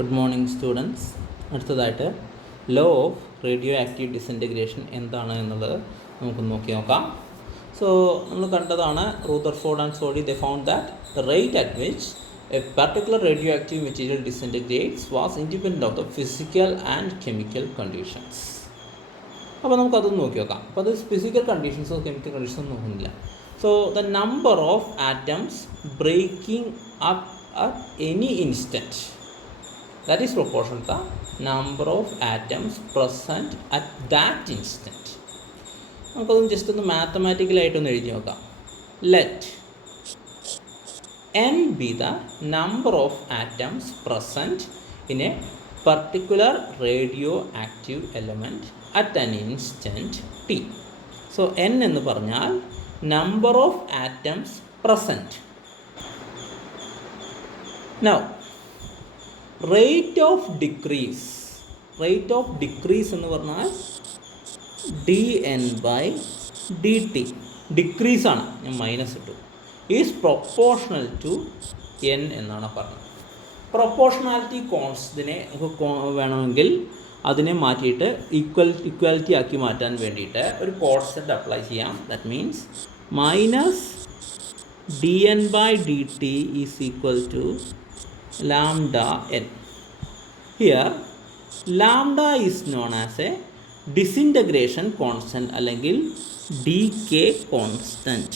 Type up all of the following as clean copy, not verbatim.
Good morning students. അടുത്തതായിട്ട് law of radioactive disintegration എന്താണ് എന്നുള്ളത് നമുക്ക് നോക്കി നോക്കാം. സോ നമ്മൾ കണ്ടതാണ് Rutherford and Soddy they found that the rate at which a particular radioactive material disintegrates was independent of the physical and chemical conditions. അപ്പോൾ നമുക്കതൊന്ന് നോക്കി നോക്കാം. അപ്പോൾ അത് ഫിസിക്കൽ കണ്ടീഷൻസോ കെമിക്കൽ കണ്ടീഷൻസോ നോക്കുന്നില്ല. So the number of atoms breaking up at any instant, that is proportional to the number of atoms present at that instant. നമുക്കതൊന്ന് just ഒന്ന് മാത്തമാറ്റിക്കലായിട്ടൊന്ന് എഴുതി നോക്കാം. Let n be the number of atoms present in a particular radioactive element at an instant t. So n എന്ന് പറഞ്ഞാൽ number of atoms present. Now rate of decrease എന്ന് പറഞ്ഞാൽ dn/dt, ഡിക്രീസാണ്, ഞാൻ minus ഇട്ടു, ഈസ് പ്രൊപ്പോർഷണൽ ടു n എന്നാണ് പറഞ്ഞത്. Proportionality കോൺസ്റ്റന്റിനെ നമുക്ക് വേണമെങ്കിൽ അതിനെ മാറ്റിയിട്ട് ഇക്വാലിറ്റി ആക്കി മാറ്റാൻ വേണ്ടിയിട്ട് ഒരു കോൺസ്റ്റന്റ് അപ്ലൈ ചെയ്യാം. That means minus dn/dt is equal to lambda n. Here lambda is known as a disintegration constant അല്ലെങ്കിൽ decay constant.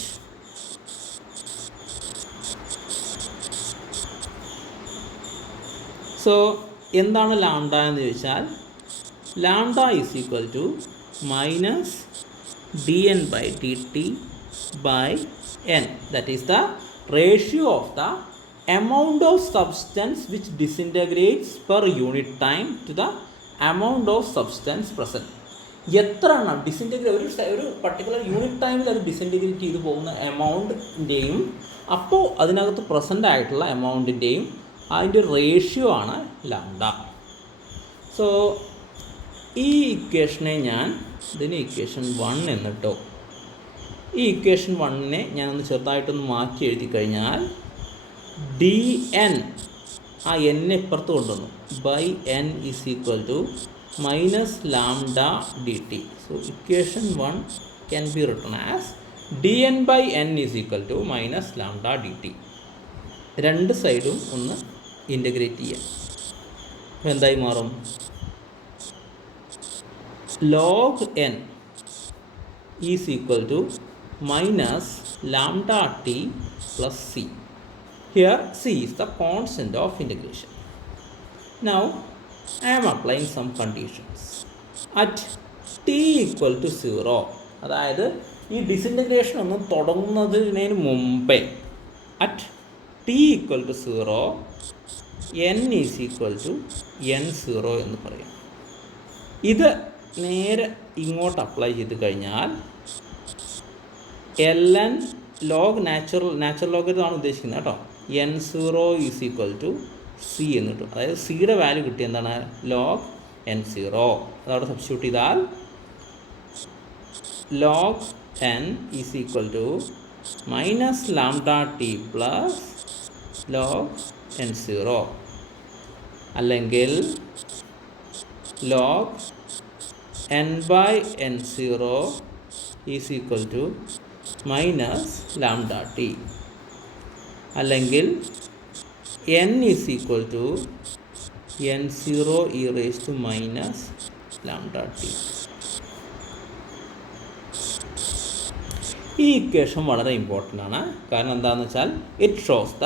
So എന്താണ് ലാംഡ എന്ന് ചോദിച്ചാൽ lambda is equal to minus dn/dt by n. That is the ratio of the amount of substance which disintegrates per unit time to the amount of substance present. എത്ര എണ്ണം disintegrate ഒരു particular unit ടൈമിൽ അത് disintegrate ചെയ്ത് പോകുന്ന എമൗണ്ടിൻ്റെയും അപ്പോൾ അതിനകത്ത് present ആയിട്ടുള്ള എമൗണ്ടിൻ്റെയും അതിൻ്റെ റേഷ്യോ ആണ് ലാംഡ. സോ ഈ ഇക്വേഷനെ ഇതിന് ഇക്വേഷൻ 1 എന്നിട്ടോ ഈ ഇക്വേഷൻ 1നെ ഞാനൊന്ന് ചെറുതായിട്ടൊന്ന് മാറ്റി എഴുതി കഴിഞ്ഞാൽ dn, ആ n ഇപ്പുറത്ത് കൊണ്ടുവന്നു, by n is equal to minus lambda dt. So equation 1 can be written as dn/n is equal to minus lambda dt. രണ്ട് സൈഡും ഒന്ന് ഇൻ്റഗ്രേറ്റ് ചെയ്യാം. അപ്പോൾ എന്തായി മാറും? log n is equal to minus lambda t plus c. Here c is the constant of integration. Now I am applying some conditions. At t equal to 0, അതായത് ഈ disintegration ഒന്നും തുടങ്ങുന്നതിന് മുമ്പേ at t equal to 0 n is equal to n0 എന്ന് പറയും. ഇത് നേരെ ഇങ്ങോട്ട് അപ്ലൈ ചെയ്ത് കഴിഞ്ഞാൽ ln log നാച്ചുറൽ ലോഗരിതമാണ് ഉദ്ദേശിക്കുന്നത് കേട്ടോ. n0 is equal to c എന്ന് കിട്ടും. അതായത് സിയുടെ വാല്യൂ കിട്ടിയ എന്താണ് log n0. അതവിടെ സബ്സ്റ്റിറ്റ്യൂട്ട് ചെയ്താൽ log n is equal to minus lambda t plus log n0, അല്ലെങ്കിൽ log n/n0 is equal to minus lambda t, അല്ലെങ്കിൽ n is equal to n0 e raise to minus lambda t. ഈ equation വളരെ important ആണ്. കാരണം എന്താണെന്ന് വെച്ചാൽ it shows the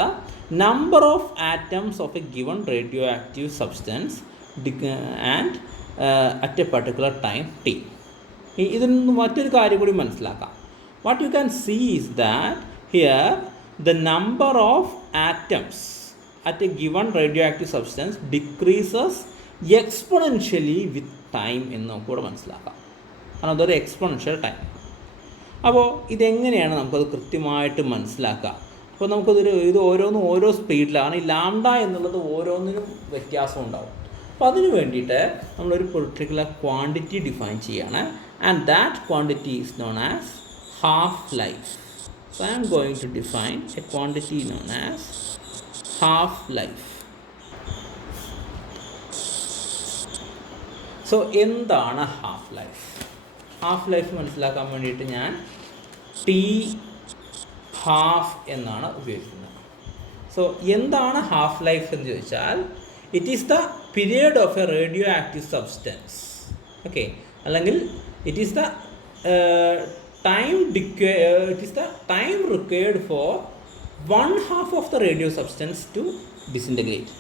number of atoms of a given radioactive substance and at a particular time t. ഇതിൽ നിന്ന് മറ്റൊരു കാര്യം കൂടി മനസ്സിലാക്കാം. What you can see is that here the number of atoms at a given radioactive substance decreases exponentially with time എന്ന് നമുക്കിവിടെ മനസ്സിലാക്കാം. കാരണം അതൊരു എക്സ്പോണൻഷ്യൽ ടൈം. അപ്പോൾ ഇതെങ്ങനെയാണ് നമുക്കത് കൃത്യമായിട്ട് മനസ്സിലാക്കുക? അപ്പോൾ ഇത് ഓരോന്നും ഓരോ സ്പീഡിലാണ്. ഈ ലാംഡ എന്നുള്ളത് ഓരോന്നിനും വ്യത്യാസം ഉണ്ടാവും. അപ്പോൾ അതിന് വേണ്ടിയിട്ട് നമ്മളൊരു പെർട്ടിക്കുലർ ക്വാണ്ടിറ്റി ഡിഫൈൻ ചെയ്യുകയാണ്. And that quantity is known as half-life. So I am going to define a quantity known as half-life. So എന്താണ് ഹാഫ് ലൈഫ്? ഹാഫ് ലൈഫ് മനസ്സിലാക്കാൻ വേണ്ടിയിട്ട് ഞാൻ ടി ഹാഫ് എന്നാണ് ഉപയോഗിക്കുന്നത്. സോ എന്താണ് ഹാഫ് ലൈഫ് എന്ന് ചോദിച്ചാൽ, it is the period of a radioactive substance. Okay, അല്ലെങ്കിൽ it is the time required for 1/2 of the radio substance to disintegrate.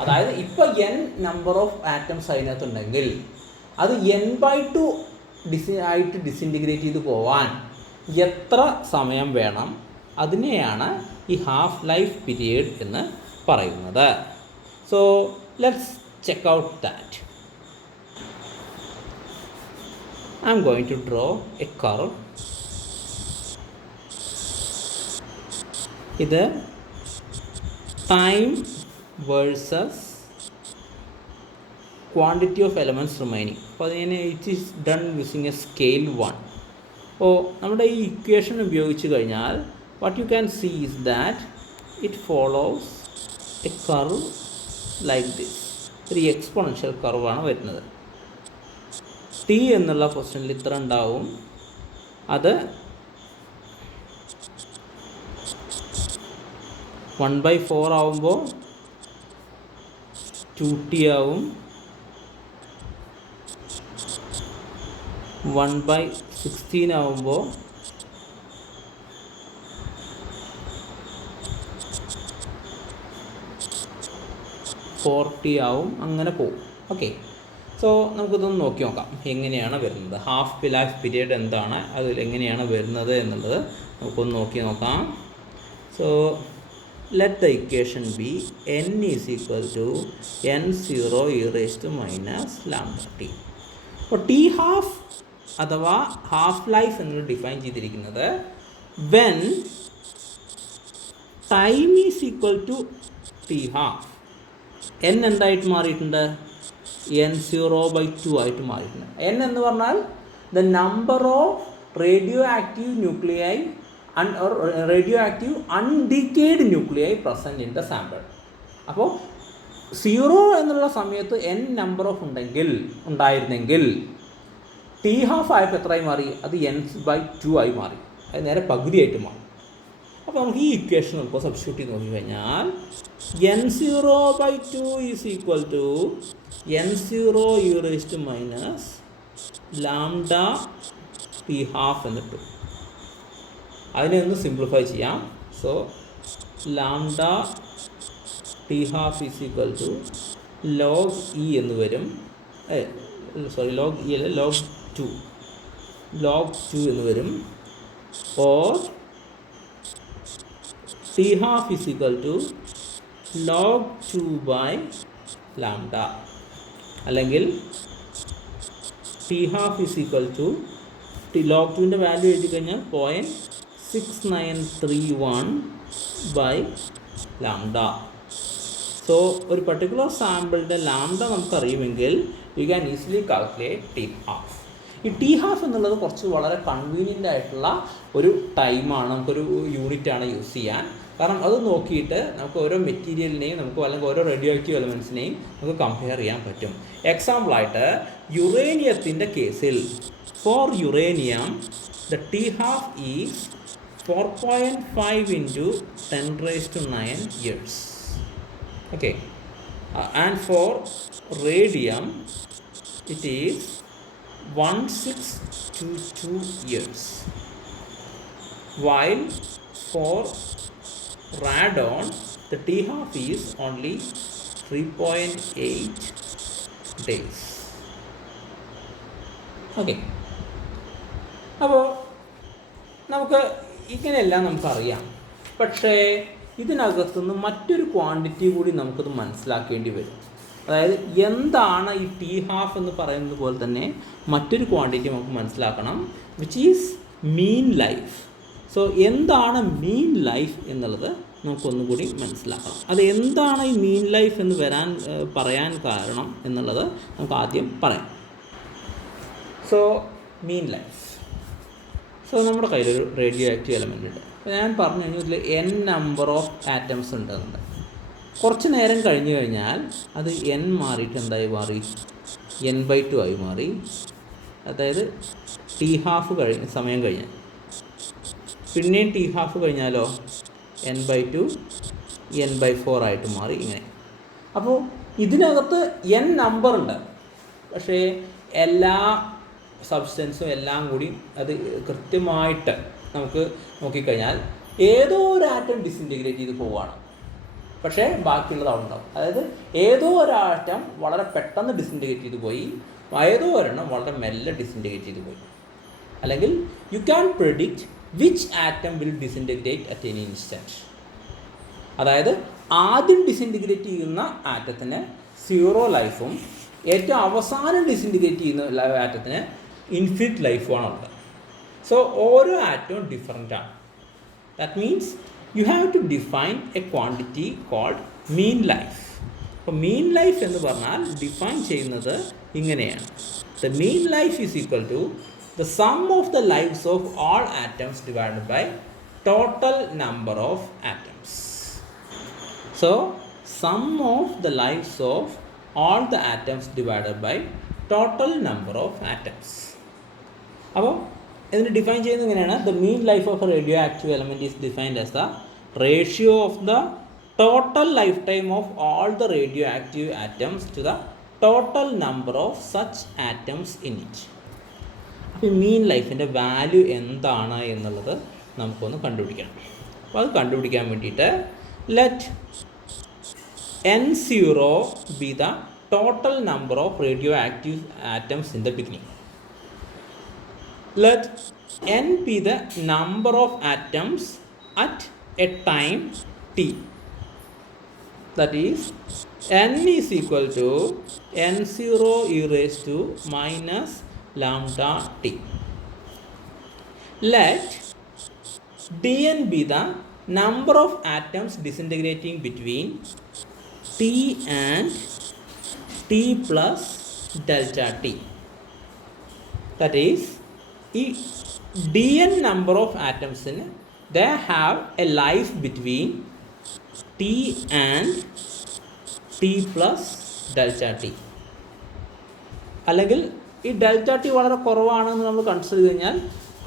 അതായത് ഇപ്പോൾ n നമ്പർ ഓഫ് ആറ്റംസ് അതിനകത്തുണ്ടെങ്കിൽ അത് n/2 ആയിട്ട് ഡിസിൻറ്റിഗ്രേറ്റ് ചെയ്ത് പോവാൻ എത്ര സമയം വേണം, അതിനെയാണ് ഈ ഹാഫ് ലൈഫ് പീരിയഡ് എന്ന് പറയുന്നത്. So let's check out that. I am going to draw a curve. ഇത് time versus quantity of elements remaining. അപ്പോൾ അതിന് it is done using a scale 1. അപ്പോൾ നമ്മുടെ ഈ ഇക്വേഷൻ ഉപയോഗിച്ച് കഴിഞ്ഞാൽ what you can see is that it follows a curve like this. ഒരു exponential കർവാണ് വരുന്നത്. ടി എന്നുള്ള പൊസിഷനിൽ ഇത്ര ഉണ്ടാവും. അത് 1/4 ആവുമ്പോൾ 2t ആവും. 1/16 ആവുമ്പോൾ 4t ആവും. അങ്ങനെ പോവും. ഓക്കെ, സോ നമുക്കിതൊന്ന് നോക്കി നോക്കാം എങ്ങനെയാണ് വരുന്നത്. ഹാഫ് ലൈഫ് പീരിയഡ് എന്താണ്, അതിൽ എങ്ങനെയാണ് വരുന്നത് എന്നുള്ളത് നമുക്കൊന്ന് നോക്കി നോക്കാം. So let the equation be n = n0 e⁻⁻ λt. അപ്പോൾ ടി ഹാഫ് അഥവാ ഹാഫ് ലൈഫ് എന്ന് ഡിഫൈൻ ചെയ്തിരിക്കുന്നത് when time is equal to T half. n എന്തായിട്ട് മാറിയിട്ടുണ്ട്? n0/2 ആയിട്ട് മാറിയിട്ടുണ്ട്. n എന്ന് പറഞ്ഞാൽ the number of radioactive nuclei or radioactive undecayed nuclei present in the sample. അപ്പോൾ 0 എന്നുള്ള സമയത്ത് n നമ്പർ ഓഫ് ഉണ്ടായിരുന്നെങ്കിൽ ടി ഹാഫ് ആയപ്പോൾ എത്രയായി മാറി? അത് n/2 ആയി മാറി. അത് നേരെ പകുതിയായിട്ട് മാറി. അപ്പോൾ നമുക്ക് ഈ ഇക്വേഷൻ നമുക്ക് സബ്സ്റ്റിറ്റ്യൂട്ട് ചെയ്ത് നോക്കിക്കഴിഞ്ഞാൽ n0/2 is equal to n0 e⁻⁻ λ t half എന്നിട്ട് അതിനെ ഒന്ന് സിംപ്ലിഫൈ ചെയ്യാം. So lambda t half is equal to log e എന്ന് വരും. ലോഗ് ഇ അല്ല, ലോഗ് 2 എന്ന് വരും. Or t half is equal to log 2/λ, അല്ലെങ്കിൽ t half is equal to log 2ൻ്റെ വാല്യൂ എഴുതി കഴിഞ്ഞാൽ 0.6931/λ. സോ ഒരു പർട്ടിക്കുലർ സാമ്പിളിൻ്റെ ലാംഡ നമുക്കറിയുമെങ്കിൽ we can easily calculate t half. ഈ ടി ഹാഫ് എന്നുള്ളത് കുറച്ച് വളരെ കൺവീനിയൻ്റ് ആയിട്ടുള്ള ഒരു ടൈമാണ്, നമുക്കൊരു യൂണിറ്റാണ് യൂസ് ചെയ്യാൻ. കാരണം അത് നോക്കിയിട്ട് നമുക്ക് ഓരോ മെറ്റീരിയലിനെയും അല്ലെങ്കിൽ ഓരോ റേഡിയോ ആക്റ്റീവ് എലമെൻറ്റ്സിനെയും നമുക്ക് കമ്പയർ ചെയ്യാൻ പറ്റും. എക്സാമ്പിളായിട്ട് യുറേനിയത്തിൻ്റെ കേസിൽ for uranium the T half is 4.5 into 10⁹ years. Okay, and for radium it is 1622 years, while for radon the T half is only 3.8 days. Okay, അപ്പോൾ നമുക്ക് ഇങ്ങനെയെല്ലാം നമുക്കറിയാം. പക്ഷേ ഇതിനകത്തുനിന്ന് മറ്റൊരു ക്വാണ്ടിറ്റി കൂടി നമുക്കത് മനസ്സിലാക്കേണ്ടി വരും. അതായത് എന്താണ് ഈ ടി ഹാഫ് എന്ന് പറയുന്നത് പോലെ തന്നെ മറ്റൊരു ക്വാണ്ടിറ്റി നമുക്ക് മനസ്സിലാക്കണം, which is mean life. So എന്താണ് മീൻ ലൈഫ് എന്നുള്ളത് നമുക്കൊന്നുകൂടി മനസ്സിലാക്കണം. അത് എന്താണ് ഈ മീൻ ലൈഫ് എന്ന് പറയാൻ കാരണം എന്നുള്ളത് നമുക്ക് ആദ്യം പറയാം. സോ മീൻ ലൈഫ്. സോ നമ്മുടെ കയ്യിലൊരു റേഡിയോ ആക്റ്റീവ് എലമെൻ്റ് ഉണ്ട്. അപ്പോൾ ഞാൻ പറഞ്ഞു കഴിഞ്ഞാൽ ഇതിൽ n നമ്പർ ഓഫ് ആറ്റംസ് ഉണ്ടെന്നുണ്ട്. കുറച്ച് നേരം കഴിഞ്ഞ് കഴിഞ്ഞാൽ അത് n മാറിയിട്ട് എന്തായി മാറി? n/2 ആയി മാറി. അതായത് t½ സമയം കഴിഞ്ഞാൽ. പിന്നെയും t½ കഴിഞ്ഞാലോ n/2 n/4 ആയിട്ട് മാറി. ഇങ്ങനെ. അപ്പോൾ ഇതിനകത്ത് n നമ്പർ ഉണ്ട്. പക്ഷേ എല്ലാ സബ്സ്റ്റൻസും എല്ലാം കൂടി അത് കൃത്യമായിട്ട് നമുക്ക് നോക്കിക്കഴിഞ്ഞാൽ ഏതോ ഒരു ആറ്റം ഡിസിൻറ്റിഗ്രേറ്റ് ചെയ്ത് പോവുകയാണ്. പക്ഷേ ബാക്കിയുള്ളത് അവിടെ ഉണ്ടാവും. അതായത് ഏതോ ഒരു ആറ്റം വളരെ പെട്ടെന്ന് ഡിസിൻറ്റിഗ്രേറ്റ് ചെയ്ത് പോയി, ഏതോ ഒരെണ്ണം വളരെ മെല്ലെ ഡിസിൻറ്റിഗ്രേറ്റ് ചെയ്ത് പോയി. അല്ലെങ്കിൽ you can predict which atom will disintegrate at any instant. അതായത് ആദ്യം ഡിസിൻറ്റിഗ്രേറ്റ് ചെയ്യുന്ന ആറ്റത്തിന് 0 ലൈഫും ഏറ്റവും അവസാനം ഡിസിൻറ്റിഗ്രേറ്റ് ചെയ്യുന്ന ആറ്റത്തിന് ഇൻഫിനിറ്റ് ലൈഫുമാണ് ഉള്ളത്. സോ ഓരോ ആറ്റവും ഡിഫറൻ്റ് ആണ്. That means you have to define a quantity called mean life. അപ്പോൾ മീൻ ലൈഫ് എന്ന് പറഞ്ഞാൽ ഡിഫൈൻ ചെയ്യുന്നത് ഇങ്ങനെയാണ്. The mean life is equal to the sum of the lives of all atoms divided by total number of atoms. So sum of the lives of all the atoms divided by total number of atoms. അപ്പോൾ ഇതിന് define ചെയ്യുന്നത് ഇങ്ങനെയാണ്. The mean life of a radioactive element is defined as the ratio of the total life time of all the radioactive atoms to the total number of such atoms in it. അപ്പോൾ mean ലൈഫിൻ്റെ value എന്താണ് എന്നുള്ളത് നമുക്കൊന്ന് കണ്ടുപിടിക്കണം. അപ്പോൾ അത് കണ്ടുപിടിക്കാൻ വേണ്ടിയിട്ട് let n0 be the total number of radioactive atoms in the beginning. Let n be the number of atoms at a time t. That is, n is equal to n0 e raised to minus lambda t. Let dn be the number of atoms disintegrating between t and t plus delta t. That is, ഈ dn number of atomsന് they have a life between t and t plus delta t. അല്ലെങ്കിൽ ഈ delta T വളരെ കുറവാണെന്ന് നമ്മൾ consider ചെയ്ത് കഴിഞ്ഞാൽ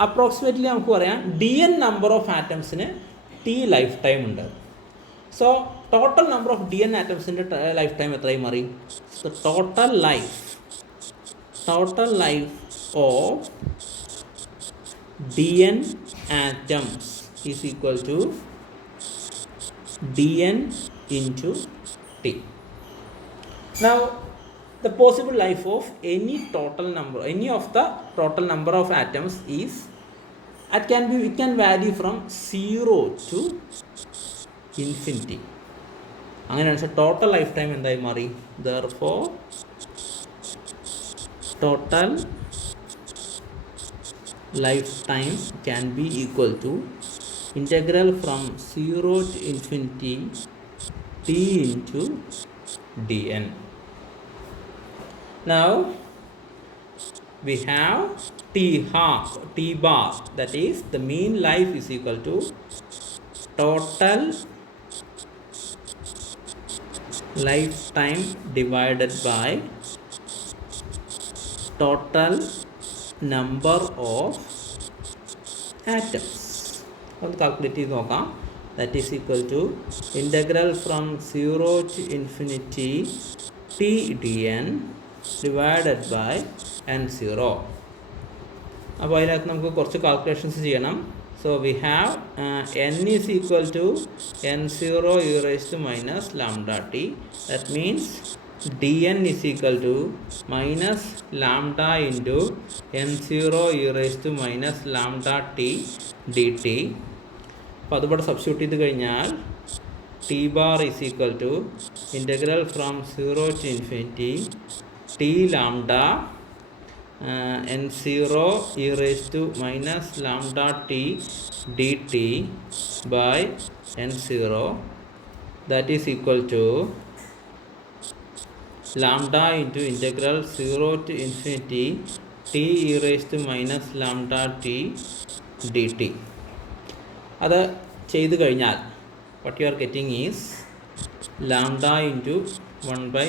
approximately നമുക്ക് പറയാം dn നമ്പർ ഓഫ് ആറ്റംസിന് t ലൈഫ് ടൈം ഉണ്ട്. So total number of dn ആറ്റംസിൻ്റെ ലൈഫ് ടൈം എത്രയും മാറി? Total life of dn atoms is equal to dn into t. Now the possible life of any of the total number of atoms is it can vary from 0 to infinity. അങ്ങനെയാണ് total life time എന്തായി മാറി? therefore total lifetime can be equal to integral from 0 to infinity t into dn. Now we have t bar, that is the mean life is equal to total lifetime divided by total number of atoms. ഒന്ന് calculate ചെയ്ത് നോക്കാം. That is equal to integral from 0 to infinity t dn divided by n0. അപ്പോൾ അതിനകത്ത് നമുക്ക് കുറച്ച് കാൽക്കുലേഷൻസ് ചെയ്യണം. So we have n is equal to n0 e raised to minus lambda t. ദാറ്റ് മീൻസ് dn is equal to minus lambda into n0 e raised to minus lambda t dt. അപ്പോൾ അതുപോലെ സബ്സ്റ്റിറ്റ്യൂട്ട് ചെയ്ത് കഴിഞ്ഞാൽ t bar is equal to integral from 0 to infinity t lambda n0 e raised to minus lambda t dt by n0. That is equal to lambda into integral 0 to infinity t e raised to minus lambda t dt. അത് ചെയ്ത് കഴിഞ്ഞാൽ what you are getting is lambda into 1 by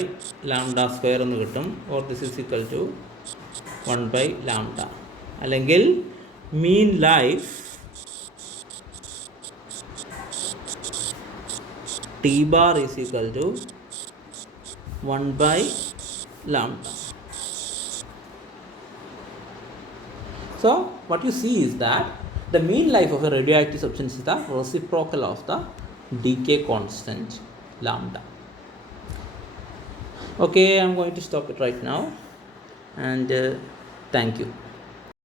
lambda square എന്ന് കിട്ടും. or this is equal to 1 by lambda. അല്ലെങ്കിൽ mean life t bar is equal to 1 by lambda. So what you see is that the mean life of a radioactive substance is the reciprocal of the decay constant lambda. Okay, I'm going to stop it right now, and thank you.